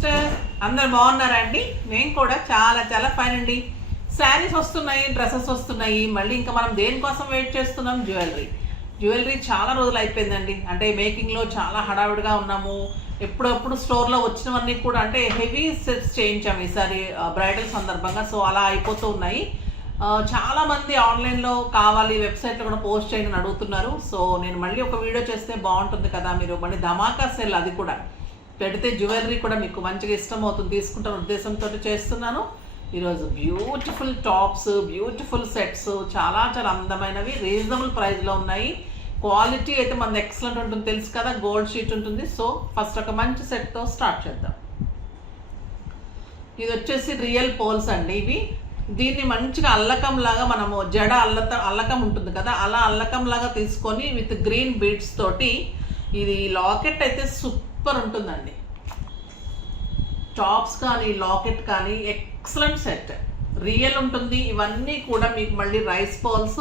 Sister, అందరు బాగున్నారా అండి? నేను కూడా చాలా చాలా ఫైన్ అండి. శారీస్ వస్తున్నాయి, డ్రెస్సెస్ వస్తున్నాయి. మళ్ళీ ఇంకా మనం దేనికోసం వెయిట్ చేస్తున్నాం? జ్యువెలరీ చాలా రోజులు అయిపోయిందండి. అంటే మేకింగ్లో చాలా హడావుడిగా ఉన్నాము. ఎప్పుడప్పుడు స్టోర్లో వచ్చినవన్నీ కూడా అంటే హెవీ సెట్స్ చేయించాము ఈసారి బ్రైడల్ సందర్భంగా. సో అలా అయిపోతూ ఉన్నాయి. చాలామంది ఆన్లైన్లో కావాలి, వెబ్సైట్లో కూడా పోస్ట్ చేయని అడుగుతున్నారు. సో నేను మళ్ళీ ఒక వీడియో చేస్తే బాగుంటుంది కదా, మీరు మళ్ళీ ధమాకా సెల్ అది కూడా పెడితే జ్యువెలరీ కూడా మీకు మంచిగా ఇష్టం అవుతుంది, తీసుకుంటున్న ఉద్దేశంతో చేస్తున్నాను. ఈరోజు బ్యూటిఫుల్ టాప్స్, బ్యూటిఫుల్ సెట్స్, చాలా చాలా అందమైనవి రీజనబుల్ ప్రైస్లో ఉన్నాయి. క్వాలిటీ అయితే మనది ఎక్సలెంట్ ఉంటుంది, తెలుసు కదా, గోల్డ్ షీట్ ఉంటుంది. సో ఫస్ట్ ఒక మంచి సెట్తో స్టార్ట్ చేద్దాం. ఇది వచ్చేసి రియల్ పోల్స్ అండి. ఇవి దీన్ని మంచిగా అల్లకం లాగా మనము జడ అల్లకం ఉంటుంది కదా, అలా అల్లకం లాగా తీసుకొని విత్ గ్రీన్ బీడ్స్ తోటి ఇది లాకెట్ అయితే సూపర్ ఉంటుందండి. టాప్స్ కానీ లాకెట్ కానీ ఎక్సలెంట్ సెట్, రియల్ ఉంటుంది. ఇవన్నీ కూడా మీకు మళ్ళీ రైస్ పాల్స్,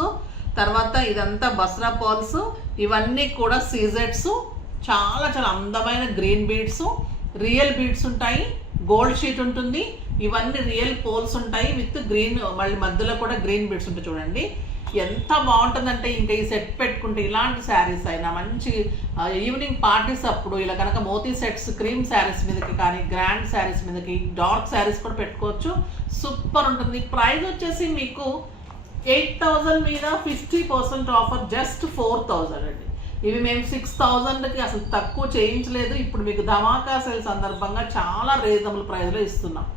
తర్వాత ఇదంతా బస్రా పాల్స్, ఇవన్నీ కూడా సీజెట్స్, చాలా చాలా అందమైన గ్రీన్ బీడ్స్, రియల్ బీడ్స్ ఉంటాయి, గోల్డ్ షీట్ ఉంటుంది, ఇవన్నీ రియల్ పోల్స్ ఉంటాయి విత్ గ్రీన్, మళ్ళీ మధ్యలో కూడా గ్రీన్ బీడ్స్ ఉంటాయి. చూడండి ఎంత బాగుంటుందంటే, ఇంకా ఈ సెట్ పెట్టుకుంటే ఇలాంటి శారీస్ అయినా మంచి ఈవినింగ్ పార్టీస్ అప్పుడు ఇలా కనుక మోతీ సెట్స్ క్రీమ్ శారీస్ మీదకి కానీ గ్రాండ్ శారీస్ మీదకి డార్క్ శారీస్ కూడా పెట్టుకోవచ్చు. సూపర్ ఉంటుంది. ప్రైస్ వచ్చేసి మీకు 8,000 మీద 50% ఆఫర్, జస్ట్ 4,000 అండి. ఇవి మేము 6,000కి అసలు తక్కువ చేయించలేదు. ఇప్పుడు మీకు ధమాకా సేల్ సందర్భంగా చాలా రీజనబుల్ ప్రైస్లో ఇస్తున్నాం.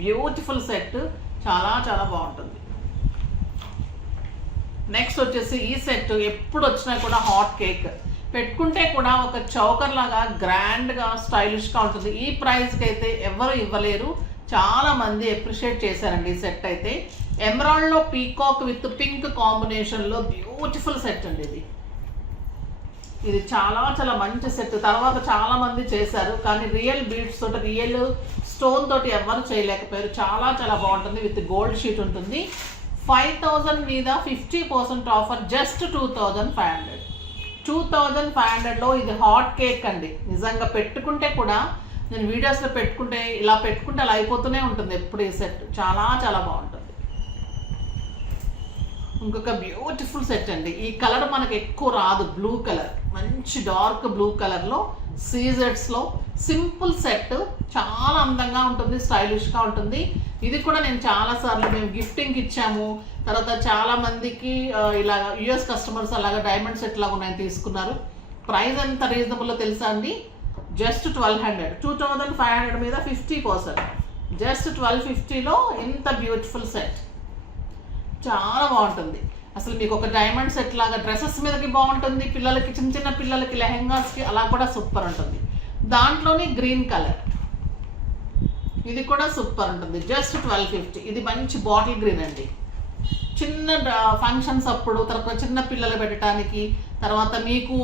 బ్యూటిఫుల్ సెట్, చాలా చాలా బాగుంటుంది. నెక్స్ట్ వచ్చేసి ఈ సెట్ ఎప్పుడు వచ్చినా కూడా హాట్ కేక్ పెట్టుకుంటే కూడా ఒక చౌకర్ లాగా గ్రాండ్గా స్టైలిష్గా ఉంటుంది. ఈ ప్రైస్కి అయితే ఎవరు ఇవ్వలేరు, చాలా మంది అప్రిషియేట్ చేశారండి. ఈ సెట్ అయితే ఎమరాల్డ్లో పీకాక్ విత్ పింక్ కాంబినేషన్లో బ్యూటిఫుల్ సెట్ అండి. ఇది చాలా చాలా మంచి సెట్. తర్వాత చాలా మంది చేశారు కానీ రియల్ బీడ్స్ తోటి, రియల్ స్టోన్ తోటి ఎవరు చేయలేకపోయారు. చాలా చాలా బాగుంటుంది, విత్ గోల్డ్ షీట్ ఉంటుంది. 5,000 మీద 50% ఆఫర్, జస్ట్ 2,500. 2,500లో ఇది హాట్ కేక్ అండి. నిజంగా పెట్టుకుంటే కూడా, నేను వీడియోస్లో పెట్టుకుంటే ఇలా పెట్టుకుంటే అలా అయిపోతూనే ఉంటుంది ఎప్పుడు. ఈ సెట్ చాలా చాలా బాగుంటుంది. ఇంకొక బ్యూటిఫుల్ సెట్ అండి. ఈ కలర్ మనకు ఎక్కువ రాదు, బ్లూ కలర్, మంచి డార్క్ బ్లూ కలర్లో సీజెట్స్లో సింపుల్ సెట్, చాలా అందంగా ఉంటుంది, స్టైలిష్గా ఉంటుంది. ఇది కూడా నేను చాలాసార్లు మేము గిఫ్టింగ్కి ఇచ్చాము. తర్వాత చాలా మందికి ఇలా యుఎస్ కస్టమర్స్ అలాగా డైమండ్ సెట్ లాగా ఉన్నాయని తీసుకున్నారు. ప్రైస్ ఎంత రీజనబుల్లో తెలుసా అండి? జస్ట్ 1,200. 2,500 మీద 50%, జస్ట్ 1,250లో ఇంత బ్యూటిఫుల్ సెట్, చాలా బాగుంటుంది. అసలు మీకు ఒక డైమండ్ సెట్ లాగా డ్రెస్సెస్ మీదకి బాగుంటుంది, పిల్లలకి, చిన్న చిన్న పిల్లలకి లెహెంగాస్కి అలా కూడా సూపర్ ఉంటుంది. దాంట్లోని గ్రీన్ కలర్, ఇది కూడా సూపర్ ఉంటుంది, జస్ట్ 1,250. ఇది మంచి బాటిల్ గ్రీన్ అండి. చిన్న ఫంక్షన్స్ అప్పుడు, తర్వాత చిన్న పిల్లలు పెట్టడానికి, తర్వాత మీకు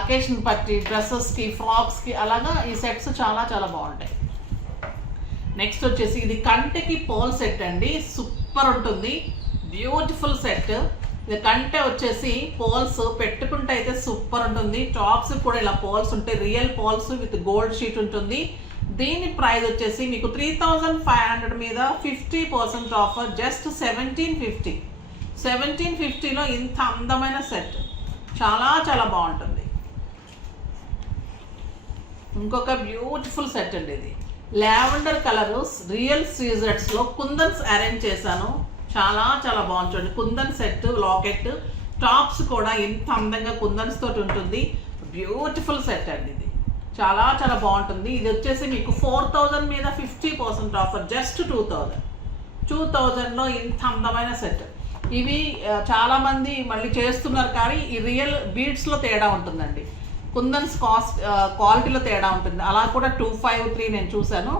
అకేషన్ బట్టి డ్రెస్సెస్కి, ఫ్రాక్స్కి అలాగా ఈ సెట్స్ చాలా చాలా బాగుంటాయి. నెక్స్ట్ వచ్చేసి ఇది కంటెకి పోల్ సెట్ అండి. సూపర్ ఉంటుంది, బ్యూటిఫుల్ సెట్. ఇది కంటె వచ్చేసి పోల్స్ పెట్టుకుంటే అయితే సూపర్ ఉంటుంది. టాప్స్ కూడా ఇలా పోల్స్ ఉంటాయి, real poles with gold sheet ఉంటుంది. దీని ప్రైస్ వచ్చేసి మీకు 3,500 మీద 50% ఆఫర్, జస్ట్ 1,750. 1,750లో ఇంత అందమైన సెట్, చాలా చాలా బాగుంటుంది. ఇంకొక బ్యూటిఫుల్ సెట్ అండి. ఇది లావెండర్ కలర్ రియల్ సీజెట్స్లో కుందన్స్ అరేంజ్ చేశాను, చాలా చాలా బాగుంటుంది. కుందన్ సెట్, లాకెట్, టాప్స్ కూడా ఎంత అందంగా కుందన్స్ తోటి ఉంటుంది. బ్యూటిఫుల్ సెట్ అండి. ఇది చాలా చాలా బాగుంటుంది. ఇది వచ్చేసి మీకు 4,000 మీద 50% ఆఫర్, జస్ట్ 2,000. 2,000లో ఇంత అందమైన సెట్. ఇవి చాలామంది మళ్ళీ చేస్తున్నారు కానీ ఈ రియల్ బీడ్స్లో తేడా ఉంటుందండి, కుందన్స్ కాస్ట్ క్వాలిటీలో తేడా ఉంటుంది. అలా కూడా 253 నేను చూశాను.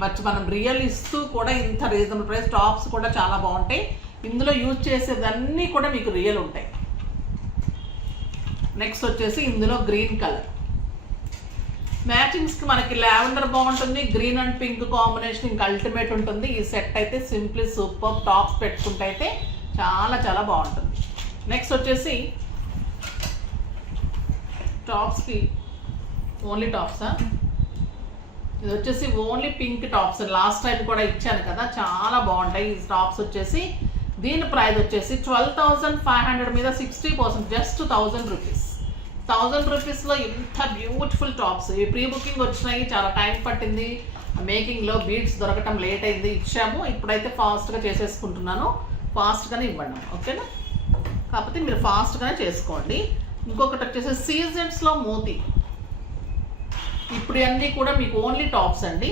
బట్ మనం రియల్ ఇస్తూ కూడా ఇంత రీజనబుల్ ప్రైస్. టాప్స్ కూడా చాలా బాగుంటాయి. ఇందులో యూజ్ చేసేదన్నీ కూడా మీకు రియల్ ఉంటాయి. నెక్స్ట్ వచ్చేసి ఇందులో గ్రీన్ కలర్ మ్యాచింగ్స్కి మనకి లావెండర్ బాగుంటుంది, గ్రీన్ అండ్ పింక్ కాంబినేషన్ ఇంకా అల్టిమేట్ ఉంటుంది. ఈ సెట్ అయితే సింప్లీ సూపర్. టాప్స్ పెట్టుకుంటే అయితే చాలా చాలా బాగుంటుంది. నెక్స్ట్ వచ్చేసి టాప్స్కి ఓన్లీ టాప్సా? ఇది వచ్చేసి only pink tops, last time కూడా ఇచ్చాను కదా, చాలా బాగుంటాయి ఈ టాప్స్ వచ్చేసి. దీని ప్రైస్ వచ్చేసి 12,500 మీద 60%, జస్ట్ 1000 రూపీస్. 1000 రూపీస్లో ఇంత బ్యూటిఫుల్ టాప్స్. ఈ ప్రీ బుకింగ్ వచ్చినాయి, చాలా టైం పట్టింది, మేకింగ్లో బీడ్స్ దొరకటం లేట్ అయింది, ఇచ్చాము. ఇప్పుడైతే ఫాస్ట్గా చేసేసుకుంటున్నాను, ఫాస్ట్గానే ఇవ్వండి, ఓకేనా? కాకపోతే మీరు ఫాస్ట్గానే చేసుకోండి. ఇంకొకటి వచ్చేసి సీజన్స్లో మోతీ. ఇప్పుడు అన్నీ కూడా మీకు ఓన్లీ టాప్స్ అండి,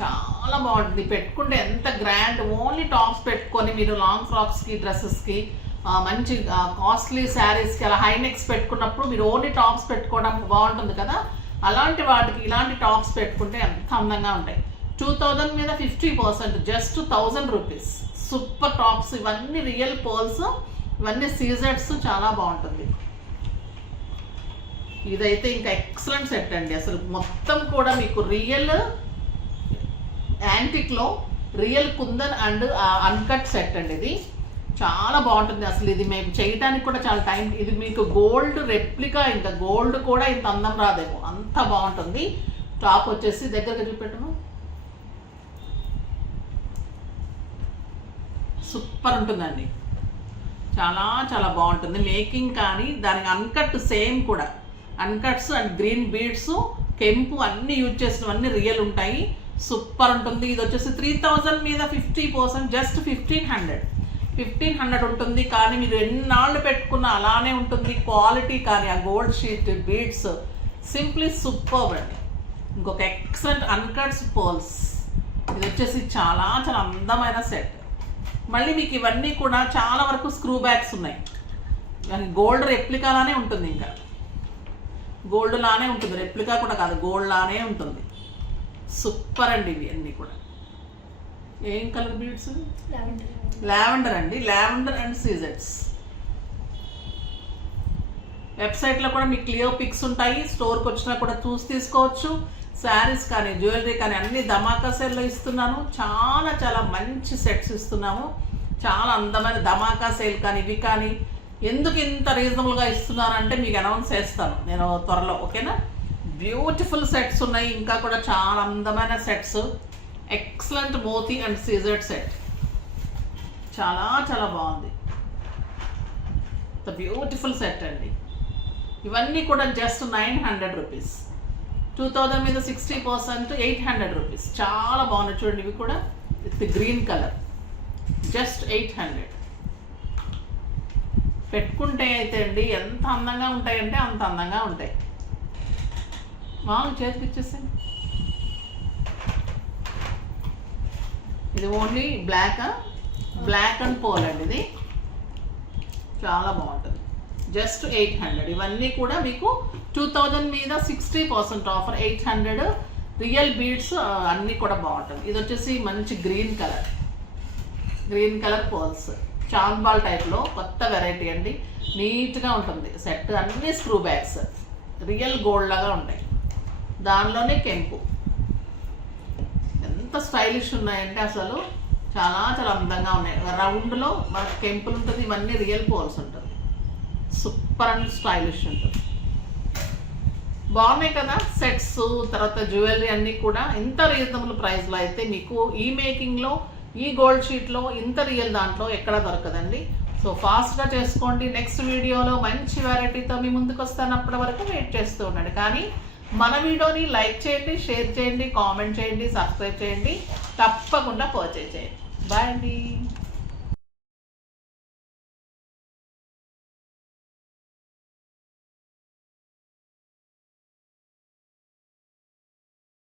చాలా బాగుంటుంది. పెట్టుకుంటే ఎంత గ్రాండ్, ఓన్లీ టాప్స్ పెట్టుకొని మీరు లాంగ్ ఫ్రాక్స్కి, డ్రెస్సెస్కి, మంచి కాస్ట్లీ శారీస్కి అలా హైనెక్స్ పెట్టుకున్నప్పుడు మీరు ఓన్లీ టాప్స్ పెట్టుకోవడం బాగుంటుంది కదా, అలాంటి వాటికి ఇలాంటి టాప్స్ పెట్టుకుంటే ఎంత అందంగా ఉంటాయి. 2000 మీద 50%, జస్ట్ 1000 రూపీస్. సూపర్ టాప్స్, ఇవన్నీ రియల్ పర్ల్స్, ఇవన్నీ సీజర్స్, చాలా బాగుంటుంది. ఇదైతే ఇంకా ఎక్సలెంట్ సెట్ అండి. అసలు మొత్తం కూడా మీకు రియల్ యాంటిక్లో real kundan and uncut set అండి. ఇది చాలా బాగుంటుంది. అసలు ఇది మేము చేయడానికి కూడా చాలా టైం. ఇది మీకు గోల్డ్ రెప్లికా, ఇంకా గోల్డ్ కూడా ఇంత అందం రాదేమో, అంత బాగుంటుంది. టాప్ వచ్చేసి దగ్గరగా చూపెట్టను, సూపర్ ఉంటుందండి, చాలా చాలా బాగుంటుంది. మేకింగ్ కానీ దానికి అన్కట్ సేమ్ కూడా, అన్కట్స్ అండ్ గ్రీన్ బీడ్స్, కెంపు అన్నీ యూజ్ చేసినవన్నీ రియల్ ఉంటాయి, సూపర్ ఉంటుంది. ఇది వచ్చేసి 3000 మీద 50%, జస్ట్ 1500 ఉంటుంది. కానీ మీరు ఎన్నాళ్ళు పెట్టుకున్నా అలానే ఉంటుంది క్వాలిటీ. కానీ ఆ gold sheet beads simply super అండి. ఇంకొక ఎక్సలెంట్ అన్కట్స్ పర్ల్స్. ఇది వచ్చేసి చాలా చాలా అందమైన సెట్. మళ్ళీ మీకు ఇవన్నీ కూడా చాలా వరకు స్క్రూ బ్యాగ్స్ ఉన్నాయి, గోల్డ్ రెప్లికాలానే ఉంటుంది, ఇంకా గోల్డ్ లానే ఉంటుంది, రెప్లికా కూడా కాదు, గోల్డ్ లానే ఉంటుంది. సూపర్ అండి ఇవి అన్నీ కూడా. ఏం కలర్ బీడ్స్? లావెండర్ అండి, లావెండర్ అండ్ సీజెట్స్. వెబ్సైట్లో కూడా మీకు క్లియర్ పిక్స్ ఉంటాయి, స్టోర్కి వచ్చినా కూడా చూసి తీసుకోవచ్చు. శారీస్ కానీ జ్యువెలరీ కానీ అన్ని ధమాకా సేల్లో ఇస్తున్నాను, చాలా చాలా మంచి సెట్స్ ఇస్తున్నాము. చాలా అందమైన ధమాకా సేల్ కానీ ఇవి కానీ. ఎందుకు ఇంత రీజనబుల్గా ఇస్తున్నానంటే మీకు అనౌన్స్ చేస్తాను నేను త్వరలో, ఓకేనా? బ్యూటిఫుల్ సెట్స్ ఉన్నాయి, ఇంకా కూడా చాలా అందమైన సెట్స్. ఎక్సలెంట్ మోతీ అండ్ సీజర్డ్ సెట్, చాలా చాలా బాగుంది. బ్యూటిఫుల్ సెట్ అండి. ఇవన్నీ కూడా జస్ట్ 900 రూపీస్. 2000 మీద 60%, 800 రూపీస్. చాలా బాగున్నాయి చూడండి, ఇవి కూడా విత్ గ్రీన్ కలర్, జస్ట్ 800. పెట్టుకుంటే అయితే అండి ఎంత అందంగా ఉంటాయంటే అంత అందంగా ఉంటాయి. మామూలు చేతికి ఇచ్చేసాను. ఇది ఓన్లీ బ్లాక్ అండ్ పోల్ అండి. ఇది చాలా బాగుంటుంది, జస్ట్ 800. ఇవన్నీ కూడా మీకు 2000 మీద 60% ఆఫర్, 800. రియల్ బీడ్స్ అన్నీ కూడా బాగుంటుంది. ఇది వచ్చేసి మంచి గ్రీన్ కలర్ పర్ల్స్, చాంబాల్ టైప్లో కొత్త వెరైటీ అండి, నీట్గా ఉంటుంది సెట్. అన్నీ స్క్రూ బ్యాగ్స్, రియల్ గోల్డ్ లాగా ఉంటాయి, దానిలోనే కెంపు. ఎంత స్టైలిష్ ఉన్నాయంటే అసలు చాలా చాలా అందంగా ఉన్నాయి. రౌండ్లో మనకు కెంపులు ఉంటుంది, ఇవన్నీ రియల్ పోల్స్ ఉంటుంది, సూపర్ అండ్ స్టైలిష్ ఉంటుంది. బాగున్నాయి కదా సెట్స్. తర్వాత జ్యువెలరీ అన్నీ కూడా ఇంత రీజనబుల్ ప్రైస్లో అయితే మీకు ఈ మేకింగ్లో, ఈ గోల్డ్ షీట్లో, ఇంత రియల్ దాంట్లో ఎక్కడ దొరకదండి. సో ఫాస్ట్గా చేసుకోండి. నెక్స్ట్ వీడియోలో మంచి వెరైటీతో మీ ముందుకు వస్తాను, అప్పటి వరకు వెయిట్ చేస్తూ ఉండండి. కానీ మన వీడియోని లైక్ చేయండి, షేర్ చేయండి, కామెంట్ చేయండి, సబ్స్క్రైబ్ చేయండి, తప్పకుండా పర్చేజ్ చేయండి. బాయ్ అండి.